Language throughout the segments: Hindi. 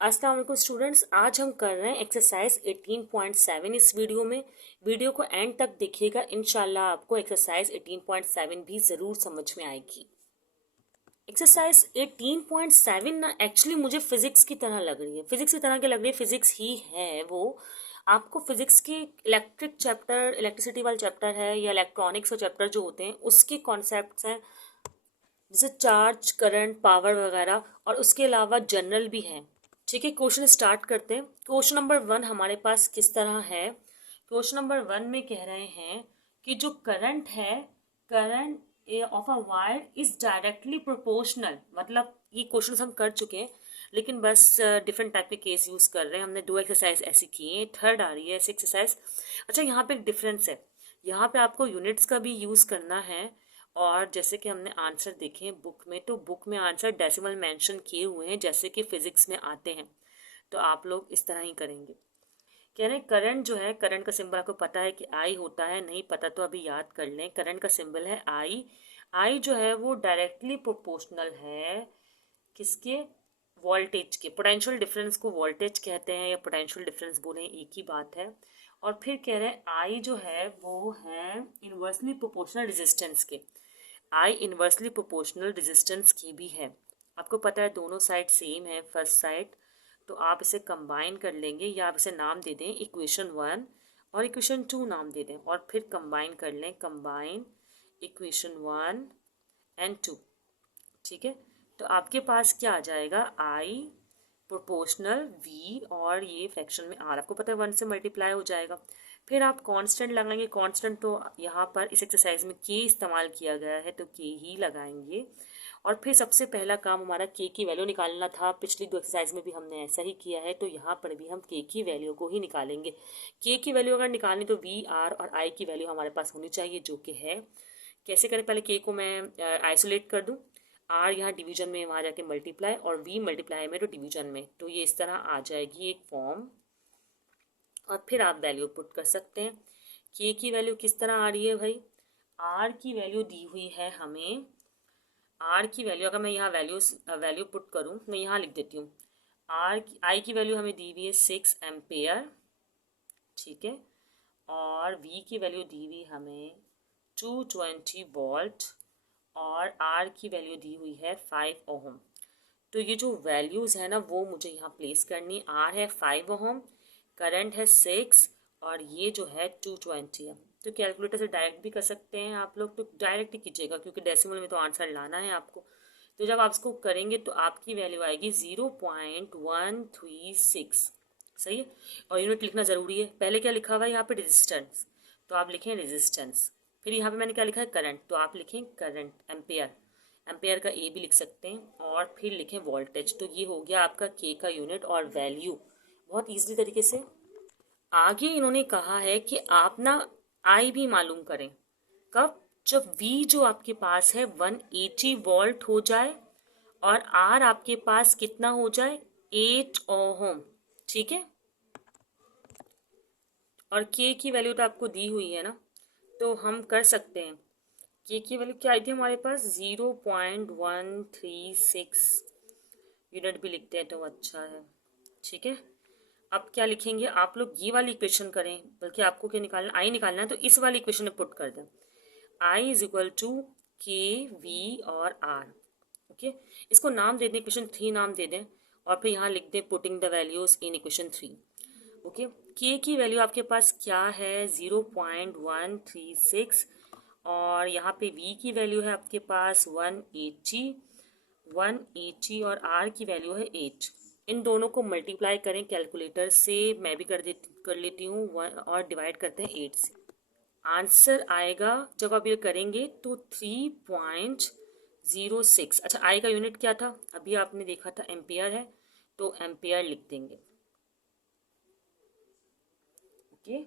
अस्सलाम वालेकुम स्टूडेंट्स, आज हम कर रहे हैं एक्सरसाइज 18.7। इस वीडियो में वीडियो को एंड तक देखिएगा, इंशाल्लाह आपको एक्सरसाइज 18.7 भी ज़रूर समझ में आएगी। एक्सरसाइज 18.7 ना एक्चुअली मुझे फिजिक्स की तरह लग रही है, फिजिक्स की तरह की लग रही है, फिजिक्स ही है वो। आपको फिजिक्स के इलेक्ट्रिक चैप्टर, इलेक्ट्रिसिटी वाला चैप्टर है या इलेक्ट्रॉनिक्स का चैप्टर जो होते हैं उसके कॉन्सेप्ट्स हैं, जैसे चार्ज, करंट, पावर वगैरह, और उसके अलावा जनरल भी हैं। ठीक है, क्वेश्चन स्टार्ट करते हैं। क्वेश्चन नंबर 1 हमारे पास किस तरह है। क्वेश्चन नंबर 1 में कह रहे हैं कि जो करंट है, current of a wire is directly proportional. मतलब ये क्वेश्चन हम कर चुके हैं, लेकिन बस डिफरेंट टाइप के केस यूज कर रहे हैं। हमने 2 एक्सरसाइज ऐसी की हैं, थर्ड आ रही है ऐसी एक्सरसाइज। अच्छा, यहाँ पे एक डिफरेंस है, यहाँ पे आपको यूनिट्स का भी यूज करना है। और जैसे कि हमने आंसर देखे हैं बुक में, तो बुक में आंसर डेसिमल मेंशन किए हुए हैं जैसे कि फिजिक्स में आते हैं, तो आप लोग इस तरह ही करेंगे। कह रहे हैं करंट जो है, करंट का सिंबल आपको पता है कि आई होता है, नहीं पता तो अभी याद कर लें। करंट का सिंबल है आई। आई जो है वो डायरेक्टली प्रोपोर्शनल है किसके, वोल्टेज के। पोटेंशियल डिफरेंस को वोल्टेज कहते हैं या पोटेंशियल डिफरेंस बोले, एक ही बात है। और फिर कह रहे हैं आई जो है वो है इनवर्सली प्रोपोर्शनल रेजिस्टेंस के। आई इन्वर्सली प्रोपोर्शनल रेजिस्टेंस की भी है। आपको पता है दोनों साइड सेम है, फर्स्ट साइड, तो आप इसे कंबाइन कर लेंगे या आप इसे नाम दे दें इक्वेशन 1 और इक्वेशन 2 नाम दे दें, और फिर कंबाइन कर लें, कंबाइन इक्वेशन 1 एंड 2। ठीक है, तो आपके पास क्या आ जाएगा, आई प्रोपोर्शनल वी और ये फ्रैक्शन में आर, आपको पता है 1 से मल्टीप्लाई हो जाएगा। फिर आप कांस्टेंट लगाएंगे, कांस्टेंट तो यहाँ पर इस एक्सरसाइज में के इस्तेमाल किया गया है तो के ही लगाएंगे। और फिर सबसे पहला काम हमारा के की वैल्यू निकालना था, पिछली 2 एक्सरसाइज में भी हमने ऐसा ही किया है, तो यहाँ पर भी हम के की वैल्यू को ही निकालेंगे। के की वैल्यू अगर निकालनी तो वी, आर और आई की वैल्यू हमारे पास होनी चाहिए, जो कि है। कैसे करें, पहले के को मैं आइसोलेट कर दूं, आर यहाँ डिवीजन में, वहाँ जाके मल्टीप्लाई, और वी मल्टीप्लाई में तो डिवीजन में, तो ये इस तरह आ जाएगी एक फॉर्म। और फिर आप वैल्यू पुट कर सकते हैं। के की वैल्यू किस तरह आ रही है भाई, आर की वैल्यू दी हुई है हमें। आर की वैल्यू अगर मैं यहाँ वैल्यू पुट करूँ, मैं यहाँ लिख देती हूँ, आई की वैल्यू हमें दी हुई है 6 एम्पेयर। ठीक है, और वी की वैल्यू दी हुई हमें 220 वोल्ट, और आर की वैल्यू दी हुई है 5 ओहम। तो ये जो वैल्यूज़ है ना वो मुझे यहाँ प्लेस करनी। आर है 5 ओहम, करंट है 6, और ये जो है 220 है। तो कैलकुलेटर से डायरेक्ट भी कर सकते हैं आप लोग, तो डायरेक्ट ही कीजिएगा क्योंकि डेसिमल में तो आंसर लाना है आपको। तो जब आप इसको करेंगे तो आपकी वैल्यू आएगी 0.136। सही है, और यूनिट लिखना ज़रूरी है। पहले क्या लिखा हुआ है यहाँ पे, रेजिस्टेंस, तो आप लिखें रेजिस्टेंस। फिर यहाँ पे मैंने क्या लिखा है, करंट, तो आप लिखें करंट, एम्पेयर, एम्पेयर का ए भी लिख सकते हैं, और फिर लिखें वोल्टेज। तो ये हो गया आपका के का यूनिट और वैल्यू, बहुत ईजिली तरीके से। आगे इन्होंने कहा है कि आप ना आई भी मालूम करें, कब, जब वी जो आपके पास है 180 वोल्ट हो जाए और आर आपके पास कितना हो जाए, 8 ओहम। ठीक है, और के की वैल्यू तो आपको दी हुई है ना, तो हम कर सकते हैं। के की वैल्यू क्या आई थी हमारे पास, 0.136 यूनिट भी लिखते हैं तो अच्छा है। ठीक है, अब क्या लिखेंगे, आप लोग ये वाली इक्वेशन करें, बल्कि आपको क्या निकालना, आई निकालना है, तो इस वाली इक्वेशन में पुट कर दें, आई इज इक्वल टू के वी और आर। ओके, इसको नाम दे दें, इक्वेशन 3 नाम दे दें, और फिर यहाँ लिख दें putting the values in equation 3। Okay, के की वैल्यू आपके पास क्या है, 0.136, और यहाँ पे वी की वैल्यू है आपके पास 180 और आर की वैल्यू है 8। इन दोनों को मल्टीप्लाई करें कैलकुलेटर से, मैं भी कर लेती हूँ, और डिवाइड करते हैं 8 से। आंसर आएगा जब आप ये करेंगे तो 3.06। अच्छा, आई का यूनिट क्या था, अभी आपने देखा था एम्पियर है, तो एम्पियर लिख देंगे। ओके,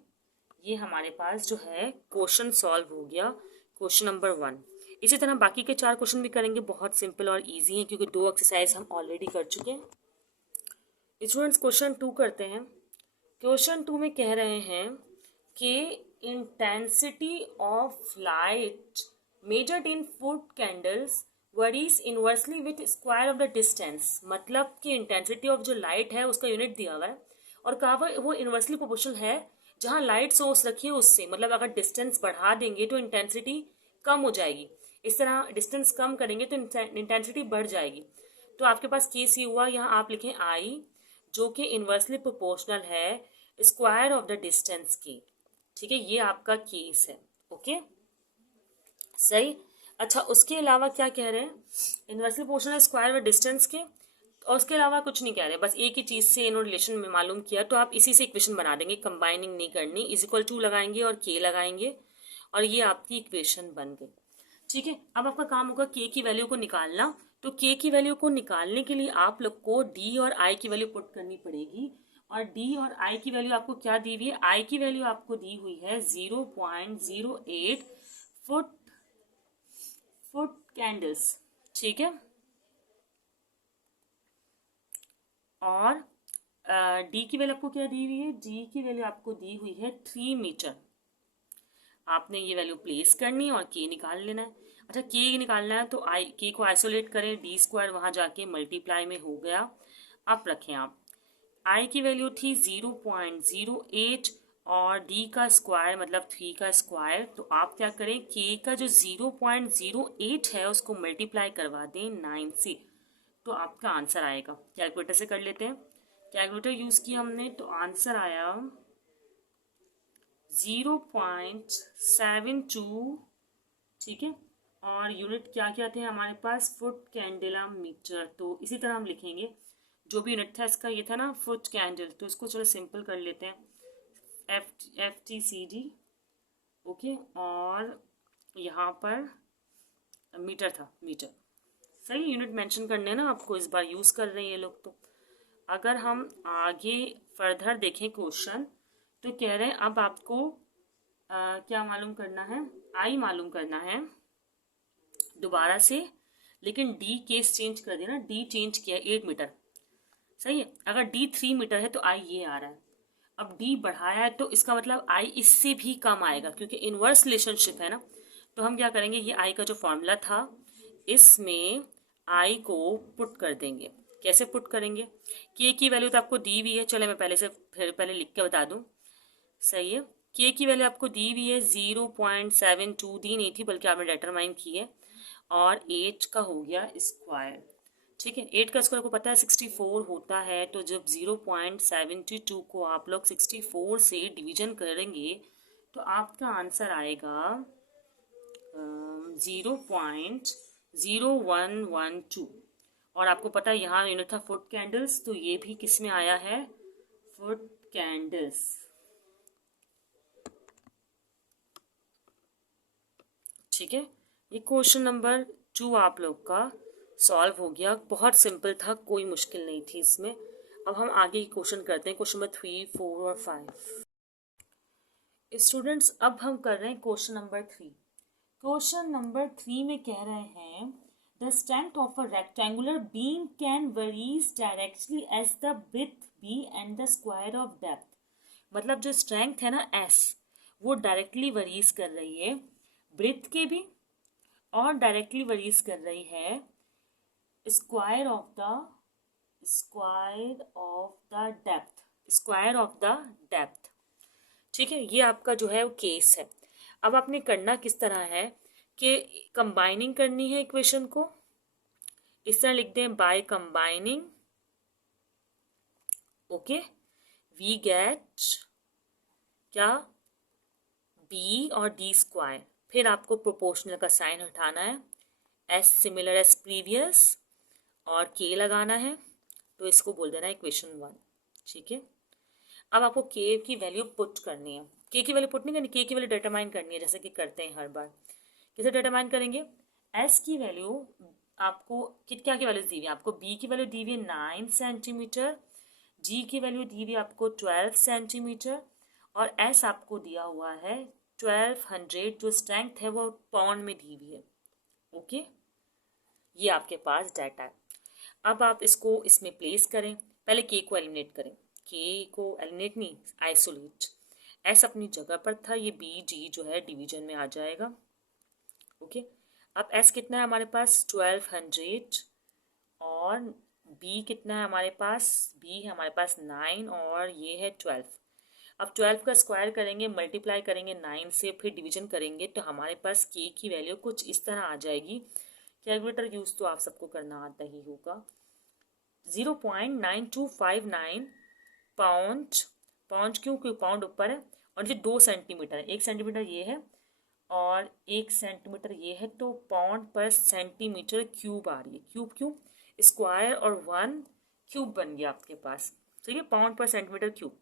ये हमारे पास जो है क्वेश्चन सॉल्व हो गया, क्वेश्चन नंबर 1। इसी तरह बाकी के 4 क्वेश्चन भी करेंगे, बहुत सिंपल और इजी हैं क्योंकि 2 एक्सरसाइज हम ऑलरेडी कर चुके हैं। स्टूडेंट्स, क्वेश्चन 2 करते हैं। क्वेश्चन 2 में कह रहे हैं कि intensity of light measured in foot candles worries inversely with square of the distance, मतलब कि इंटेंसिटी ऑफ जो लाइट है उसका यूनिट दिया हुआ है और कहा हुआ वो इनवर्सली प्रोपोर्शनल है जहाँ लाइट सोर्स रखी है उससे, मतलब अगर डिस्टेंस बढ़ा देंगे तो इंटेंसिटी कम हो जाएगी, इस तरह डिस्टेंस कम करेंगे तो इंटेंसिटी बढ़ जाएगी। तो आपके पास केस ये हुआ, यहाँ आप लिखें आई जो कि इनवर्सली प्रोपोर्शनल है स्क्वायर ऑफ द डिस्टेंस की। ठीक है, ये आपका केस है। ओके, सही। अच्छा, उसके अलावा क्या कह रहे हैं, inversely proportional square of distance के, और उसके अलावा कुछ नहीं कह रहे, बस एक ही चीज से इन्होंने रिलेशन में मालूम किया, तो आप इसी से इक्वेशन बना देंगे, कंबाइनिंग नहीं करनी, इज इक्वल टू लगाएंगे और के लगाएंगे और ये आपकी इक्वेशन बन गई। ठीक है, अब आपका काम होगा के की वैल्यू को निकालना। तो के की वैल्यू को निकालने के लिए आप लोग को डी और आई की वैल्यू पुट करनी पड़ेगी, और डी और आई की वैल्यू आपको क्या दी हुई है, आई की वैल्यू आपको दी हुई है 0.08 फुट कैंडल्स। ठीक है, और डी की वैल्यू आपको क्या दी हुई है, डी की वैल्यू आपको दी हुई है 3 मीटर। आपने ये वैल्यू प्लेस करनी है और के निकाल लेना है। अच्छा, के निकालना है तो आई के को आइसोलेट करें, डी स्क्वायर वहां जाके मल्टीप्लाई में हो गया। अब रखें आप, आई की वैल्यू थी 0.08 और डी का स्क्वायर मतलब 3 का स्क्वायर, तो आप क्या करें, के का जो 0.08 है उसको मल्टीप्लाई करवा दें 9 से, तो आपका आंसर आएगा। कैलकुलेटर से कर लेते हैं, कैलकुलेटर यूज किया हमने तो आंसर आया 0.72। ठीक है, और यूनिट क्या क्या थे हमारे पास, फुट कैंडेला मीटर, तो इसी तरह हम लिखेंगे, जो भी यूनिट था इसका ये था ना फुट कैंडल, तो इसको चलो सिंपल कर लेते हैं, FTCD। ओके, और यहाँ पर मीटर था, मीटर। सही, यूनिट मेंशन करने ना आपको, इस बार यूज़ कर रहे हैं ये लोग। तो अगर हम आगे फर्दर देखें क्वेश्चन, तो कह रहे हैं अब आपको क्या मालूम करना है, आई मालूम करना है दोबारा से, लेकिन डी केस चेंज कर दिया ना, डी चेंज किया 8 मीटर। सही है, अगर डी 3 मीटर है तो आई ये आ रहा है, अब डी बढ़ाया है तो इसका मतलब आई इससे भी कम आएगा, क्योंकि इनवर्स रिलेशनशिप है ना। तो हम क्या करेंगे, ये आई का जो फॉर्मूला था इसमें आई को पुट कर देंगे। कैसे पुट करेंगे, के की वैल्यू तो आपको दी हुई है, चले मैं पहले से फिर पहले लिख के बता दूं। सही है, के की वैल्यू आपको दी हुई है 0.72, दी नहीं थी बल्कि आपने डिटरमाइन की है, और 8 का हो गया स्क्वायर। ठीक है, 8 का स्क्वायर को पता है 64 होता है, तो जब 0.72 को आप लोग 64 से डिवीजन करेंगे तो आपका आंसर आएगा 0.0112, और आपको पता है यहाँ यूनिट था फुट कैंडल्स, तो ये भी किस में आया है, फुट कैंडल्स। ठीक है, ये क्वेश्चन नंबर 2 आप लोग का सॉल्व हो गया, बहुत सिंपल था, कोई मुश्किल नहीं थी इसमें। अब हम आगे क्वेश्चन करते हैं, क्वेश्चन नंबर 3, 4 और 5। स्टूडेंट्स, अब हम कर रहे हैं क्वेश्चन नंबर 3। क्वेश्चन नंबर 3 में कह रहे हैं the strength of a rectangular beam can varies directly as the width b and the square of depth. मतलब जो स्ट्रेंथ है ना एस, वो डायरेक्टली वरीज कर रही है ब्रेथ के भी, और डायरेक्टली वरीज कर रही है स्क्वायर ऑफ द डेप्थ। ठीक है, ये आपका जो है वो केस है। अब आपने करना किस तरह है कि कंबाइनिंग करनी है इक्वेशन को, इस तरह लिखते हैं by combining. Okay, we get क्या, बी और डी स्क्वायर, फिर आपको प्रोपोर्शनल का साइन हटाना है, एस सिमिलर एज प्रीवियस और के लगाना है, तो इसको बोल देना है इक्वेशन 1। ठीक है, अब आपको के की वैल्यू पुट करनी है, के की वैल्यू पुट नहीं करनी, के की वैल्यू डिटरमाइन करनी है, जैसे कि करते हैं हर बार। कैसे डिटरमाइन करेंगे, एस की वैल्यू आपको क्या की वैल्यू दी हुई है, आपको बी की वैल्यू दी हुई है 9 सेंटीमीटर, जी की वैल्यू दी हुई है आपको 12 सेंटीमीटर, और एस आपको दिया हुआ है 1200, जो स्ट्रेंथ है वो पाउंड में दी हुई है। ओके, ये आपके पास डाटा है। अब आप इसको इसमें प्लेस करें, पहले के को एलिमिनेट करें, के को एलिमिनेट नहीं, आइसोलेट। एस अपनी जगह पर था, ये बी जी जो है डिवीजन में आ जाएगा। ओके, अब एस कितना है हमारे पास 1200 और बी कितना है हमारे पास, बी है हमारे पास 9 और ये है 12। अब 12 का स्क्वायर करेंगे, मल्टीप्लाई करेंगे 9 से, फिर डिवीजन करेंगे तो हमारे पास के की वैल्यू कुछ इस तरह आ जाएगी। कैलकुलेटर यूज़ तो आप सबको करना आता ही होगा। 0.9259 पाउंड। पाउंड क्यों पाउंड ऊपर है और ये 2 सेंटीमीटर है, 1 सेंटीमीटर ये है और 1 सेंटीमीटर ये है, तो पाउंड पर सेंटीमीटर क्यूब आ रही है। क्यूब क्यों, स्क्वायर और 1 क्यूब बन गया आपके पास, ठीक है, पाउंड पर सेंटीमीटर क्यूब।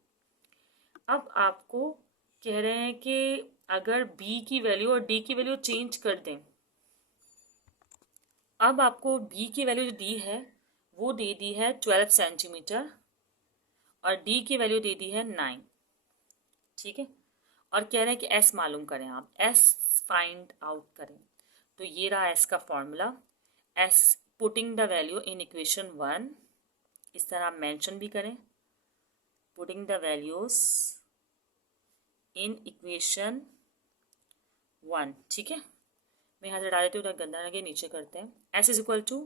अब आपको कह रहे हैं कि अगर बी की वैल्यू और डी की वैल्यू चेंज कर दें, अब आपको बी की वैल्यू जो दी है वो दे दी है 12 सेंटीमीटर और डी की वैल्यू दे दी है 9, ठीक है। और कह रहे हैं कि एस मालूम करें, आप एस फाइंड आउट करें। तो ये रहा एस का formula. S putting the value in equation 1, इस तरह आप मेंशन भी करें, putting the values in equation 1, ठीक है। मैं यहाँ से डाल देती हूँ, गंदा लगे, नीचे करते हैं। एस इज इक्वल टू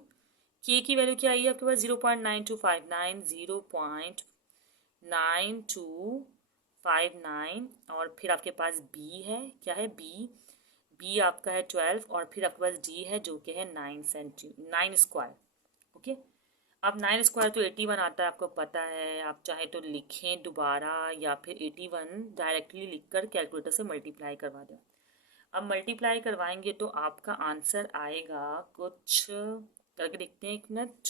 के की वैल्यू क्या आई है आपके पास 0.9259, 0.9259 और फिर आपके पास बी है, क्या है बी, बी आपका है 12 और फिर आपके पास डी है जो कि है 9 स्क्वायर, ओके। अब 9 स्क्वायर तो 81 आता है, आपको पता है। आप चाहे तो लिखें दोबारा या फिर 81 डायरेक्टली लिखकर कैलकुलेटर से मल्टीप्लाई करवा दें। अब मल्टीप्लाई करवाएंगे तो आपका आंसर आएगा कुछ, करके देखते हैं एक मिनट,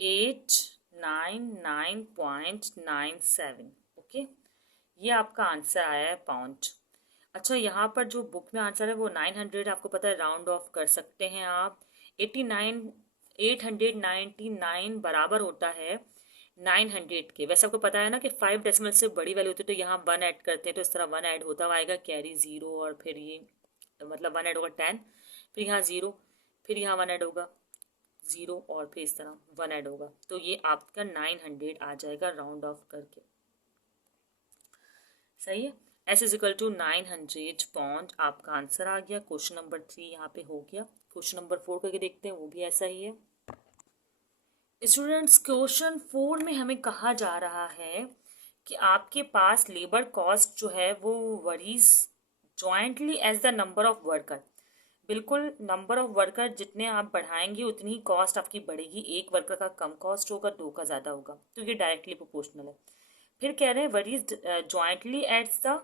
899.97, ओके। ये आपका आंसर आया है पाउंड। अच्छा, यहाँ पर जो बुक में आंसर है वो 900, आपको पता है राउंड ऑफ कर सकते हैं आप। 899 बराबर होता है 900 के। वैसे आपको पता है ना कि 5 डेसिमल से बड़ी वैल्यू होती है तो यहाँ 1 ऐड करते हैं, तो इस तरह 1 ऐड होता हुआ आएगा, कैरी 0 और फिर ये मतलब 1 ऐड होगा 10, फिर यहाँ 0, फिर यहाँ 1 ऐड होगा 0 और फिर इस तरह 1 ऐड होगा, तो ये आपका 900 आ जाएगा राउंड ऑफ करके, सही है। S is equal to 900 pound आपका आंसर आ गया। क्वेश्चन नंबर 3 यहाँ पे हो गया। क्वेश्चन नंबर 4 करके देखते हैं, वो भी ऐसा ही है। स्टूडेंट्स, क्वेश्चन 4 में हमें कहा जा रहा है कि आपके पास लेबर कॉस्ट जो है वो varies jointly as the number of worker. बिल्कुल, नंबर ऑफ वर्कर जितने आप बढ़ाएंगे उतनी ही कॉस्ट आपकी बढ़ेगी। एक वर्कर का कम कॉस्ट होगा, 2 का ज़्यादा होगा, तो ये डायरेक्टली प्रोपोर्शनल है। फिर कह रहे हैं varies jointly as the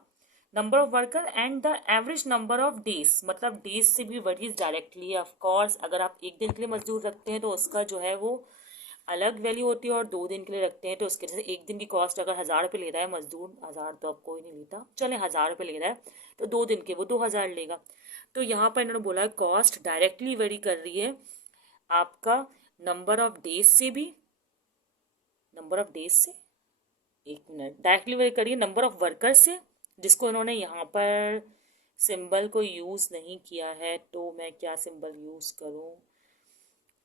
number of worker and the average number of days, मतलब डेज से भी वरीज डायरेक्टली। ऑफ कोर्स अगर आप एक दिन के लिए मजदूर रखते हैं तो उसका जो है वो अलग वैल्यू होती है, और 2 दिन के लिए रखते हैं तो उसके जैसे एक दिन की कॉस्ट अगर 1000 रुपये ले रहा है मजदूर, 1000 तो अब कोई नहीं लेता, चले 1000 रुपये ले रहा है तो 2 दिन के वो 2000 लेगा। तो यहाँ पर इन्होंने बोला कॉस्ट डायरेक्टली वेरी कर रही है आपका नंबर ऑफ डेज से भी, नंबर ऑफ डेज से, एक मिनट, डायरेक्टली वेरी करिए नंबर ऑफ वर्कर से, जिसको इन्होंने यहाँ पर सिंबल को यूज़ नहीं किया है, तो मैं क्या सिंबल यूज़ करूँ,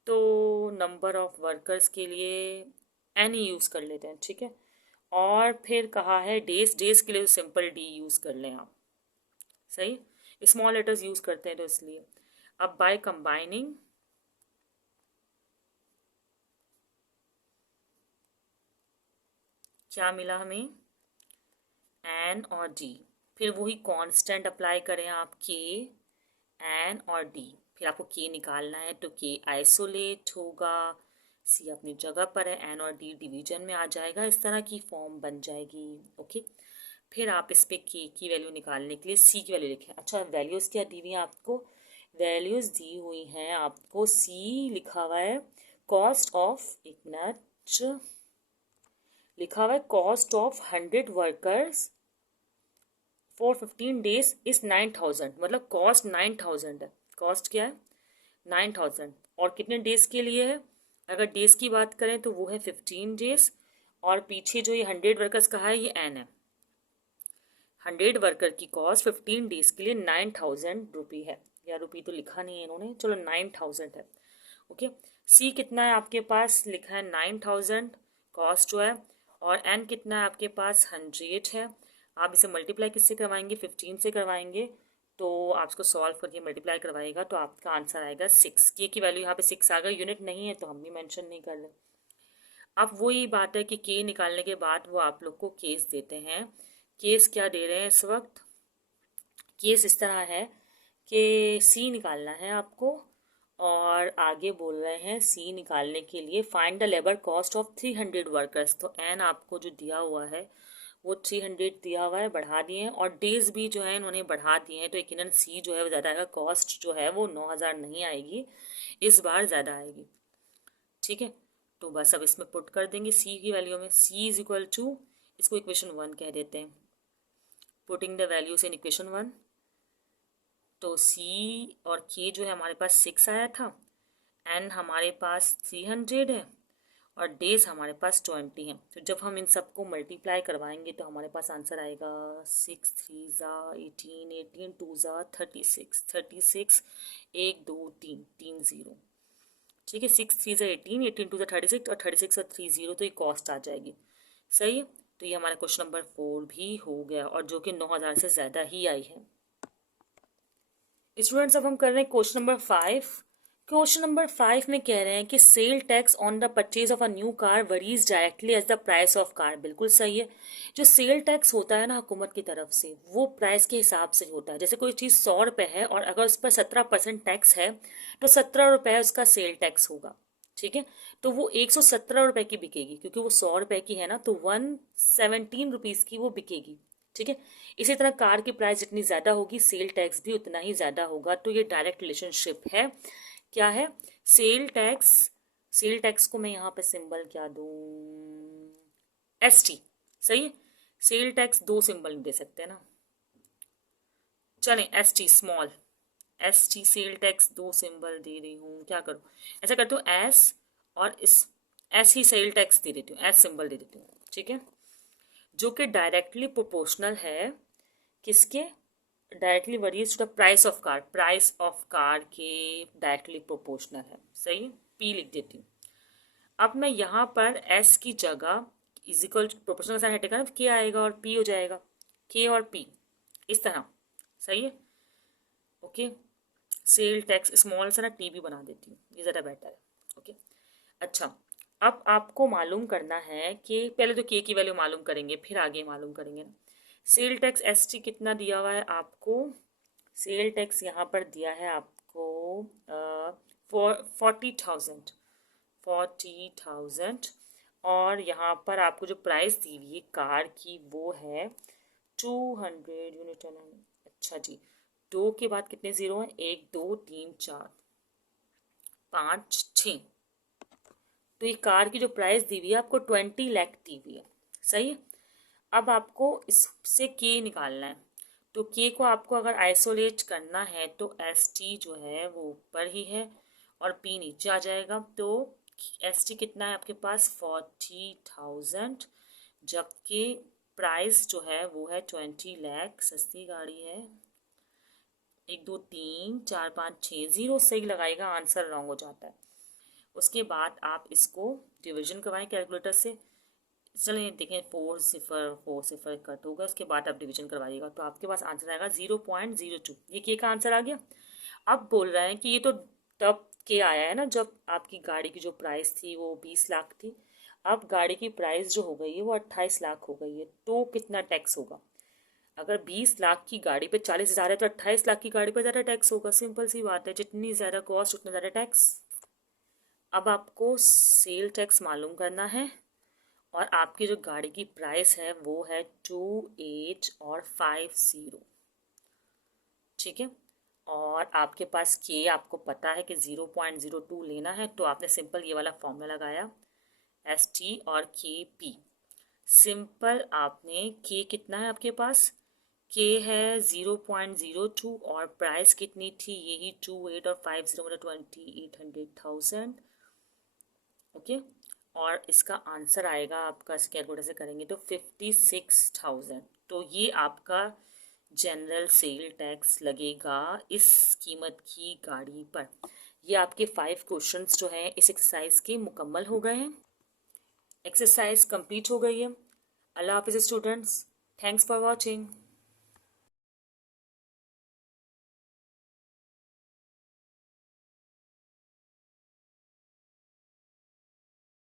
तो नंबर ऑफ वर्कर्स के लिए एन ही यूज़ कर लेते हैं, ठीक है। और फिर कहा है डेज, डेज के लिए सिंपल डी यूज़ कर लें आप, सही, स्मॉल लेटर्स यूज़ करते हैं तो इसलिए। अब बाय कंबाइनिंग क्या मिला हमें, एन और डी, फिर वही कांस्टेंट अप्लाई करें आप, के, एन और डी, फिर आपको के निकालना है तो के आइसोलेट होगा, सी अपनी जगह पर है, एन और डी डिवीजन में आ जाएगा, इस तरह की फॉर्म बन जाएगी, ओके। फिर आप इस पर के की वैल्यू निकालने के लिए सी की वैल्यू लिखें। अच्छा, वैल्यूज़ क्या दी हुई हैं आपको, वैल्यूज़ दी हुई हैं आपको, सी लिखा हुआ है कॉस्ट ऑफ, एक मिनट, लिखा हुआ है cost of 100 workers for 15 days is 9000, मतलब कॉस्ट 9000 है। कॉस्ट क्या है 9000, और कितने डेज के लिए है, अगर डेज की बात करें तो वो है 15 डेज, और पीछे जो ये 100 वर्कर्स कहा है ये एन है। 100 वर्कर की कॉस्ट 15 डेज के लिए 9000 रुपये है, या रुपये तो लिखा नहीं है इन्होंने, चलो 9000 है, ओके। सी कितना है आपके पास, लिखा है 9000 कॉस्ट जो है, और एन कितना है आपके पास 100 है। आप इसे मल्टीप्लाई किससे करवाएंगे, 15 से करवाएंगे, तो आप इसको सॉल्व करके मल्टीप्लाई करवाइएगा तो आपका आंसर आएगा 6। के की वैल्यू यहाँ पे 6 आ गई, यूनिट नहीं है तो हम भी मेंशन नहीं कर रहे। अब वही बात है कि के निकालने के बाद वो आप लोग को केस देते हैं। केस क्या दे रहे हैं इस वक्त? केस इस तरह है कि सी निकालना है आपको, और आगे बोल रहे हैं सी निकालने के लिए find the labour cost of 300 workers. तो एन आपको जो दिया हुआ है वो 300 दिया हुआ है, बढ़ा दिए हैं, और डेज भी जो है इन्होंने बढ़ा दिए हैं, तो यकीनन सी जो है वो ज़्यादा आएगा। कॉस्ट जो है वो 9000 नहीं आएगी, इस बार ज़्यादा आएगी। ठीक है, तो बस अब इसमें पुट कर देंगे सी की वैल्यू में। सी इज इक्वल टू, इसको इक्वेशन 1 कह देते हैं, putting the values in equation 1। तो सी और के जो है हमारे पास 6 आया था, एन हमारे पास 300 है, और डेज हमारे पास 20 है। तो जब हम इन सबको मल्टीप्लाई करवाएंगे तो हमारे पास आंसर आएगा 6 3 ज़ा 18, 18 2 ज़ा 36, 36 1 2 3 3 0। ठीक है, 6 3 ज़ा 18, 18 2 ज़ा 36, और 36 और 3 0, तो ये कॉस्ट आ जाएगी। सही है, तो ये हमारा क्वेश्चन नंबर 4 भी हो गया, और जो कि 9000 से ज़्यादा ही आई है। स्टूडेंट्स अब हम कर रहे हैं क्वेश्चन नंबर 5। क्वेश्चन नंबर 5 में कह रहे हैं कि sale tax on the purchase of a new car varies directly as the price of car. बिल्कुल सही है। जो सेल टैक्स होता है ना हुकूमत की तरफ से, वो प्राइस के हिसाब से होता है। जैसे कोई चीज़ 100 रुपये है और अगर उस पर 17% टैक्स है तो 17 रुपये उसका सेल टैक्स होगा। ठीक है, तो वो 117 रुपये की बिकेगी, क्योंकि वो 100 रुपये की है ना, तो 117 रुपीज़ की वो बिकेगी। ठीक है, इसी तरह कार की प्राइस जितनी ज़्यादा होगी सेल टैक्स भी उतना ही ज़्यादा होगा। तो ये डायरेक्ट रिलेशनशिप है। क्या है? Sale tax. सेल टैक्स को मैं यहाँ पे सिंबल क्या दूँ? ST। सही है, सेल टैक्स 2 सिंबल दे सकते हैं ना, चलें ST small, ST sale tax 2 symbol दे रही हूँ। क्या करूँ? ऐसा करती हूँ S, और इस S ही सेल टैक्स दे देती हूँ, S सिंबल दे देती हूँ। ठीक है, जो कि डायरेक्टली प्रोपोर्शनल है किसके? Directly varies to the price of car. Price of car के डायरेक्टली प्रोपोर्शनल है। सही है, P लिख देती हूँ। अब मैं यहाँ पर S की जगह इज इक्वल प्रोपोर्शनल साइन हटेगा ना, K आएगा और P हो जाएगा, K और P इस तरह। सही है, ओके। सेल टैक्स स्मॉल सा ना T भी बना देती हूँ, ये ज़्यादा बेटर है। ओके, अच्छा, अब आपको मालूम करना है कि पहले तो K की वैल्यू मालूम करेंगे, फिर आगे मालूम करेंगे ना। सेल टैक्स ST कितना दिया हुआ है आपको? सेल टैक्स यहाँ पर दिया है आपको 40,000, 40,000, और यहाँ पर आपको जो प्राइस दी हुई है कार की वो है 200 यूनिट। अच्छा जी, 2 के बाद कितने ज़ीरो हैं? 1 2 3 4 5 6। तो ये कार की जो प्राइस दी हुई है आपको 20 लाख दी हुई है। सही है, अब आपको इससे के निकालना है। तो के को आपको अगर आइसोलेट करना है तो ST जो है वो ऊपर ही है और P नीचे आ जाएगा। तो ST कितना है आपके पास? 40,000, जबकि प्राइस जो है वो है 20 लाख। सस्ती गाड़ी है। 1 2 3 4 5 6 0 सही लगाएगा, आंसर रॉन्ग हो जाता है। उसके बाद आप इसको डिवीजन करवाएं कैलकुलेटर से। चलिए देखें, 4 0 कट होगा, उसके बाद आप डिवीजन करवाइएगा तो आपके पास आंसर आएगा 0.02। ये के का आंसर आ गया। अब बोल रहे हैं कि ये तो तब के आया है ना जब आपकी गाड़ी की जो प्राइस थी वो 20 लाख थी। अब गाड़ी की प्राइस जो हो गई है वो 28 लाख हो गई है, तो कितना टैक्स होगा? अगर 20 लाख की गाड़ी पे 40,000 है तो 28 लाख की गाड़ी पे ज़्यादा टैक्स होगा। सिंपल सी बात है, जितनी ज़्यादा कॉस्ट उतना ज़्यादा टैक्स। अब आपको सेल टैक्स मालूम करना है, और आपकी जो गाड़ी की प्राइस है वो है 28 और 50। ठीक है, और आपके पास के आपको पता है कि 0.02 लेना है, तो आपने सिंपल ये वाला फॉर्मूला लगाया, ST और KP। सिंपल आपने के कितना है आपके पास? के है 0.02, और प्राइस कितनी थी? यही 28 और 50 मतलब 2800,000। ओके, और इसका आंसर आएगा आपका, कैलकुलेटर से करेंगे तो 56,000। तो ये आपका जनरल सेल टैक्स लगेगा इस कीमत की गाड़ी पर। ये आपके 5 क्वेश्चंस जो हैं इस एक्सरसाइज के मुकम्मल हो गए हैं। एक्सरसाइज कंप्लीट हो गई है। अल्लाह हाफिज़ स्टूडेंट्स, थैंक्स फॉर वॉचिंग।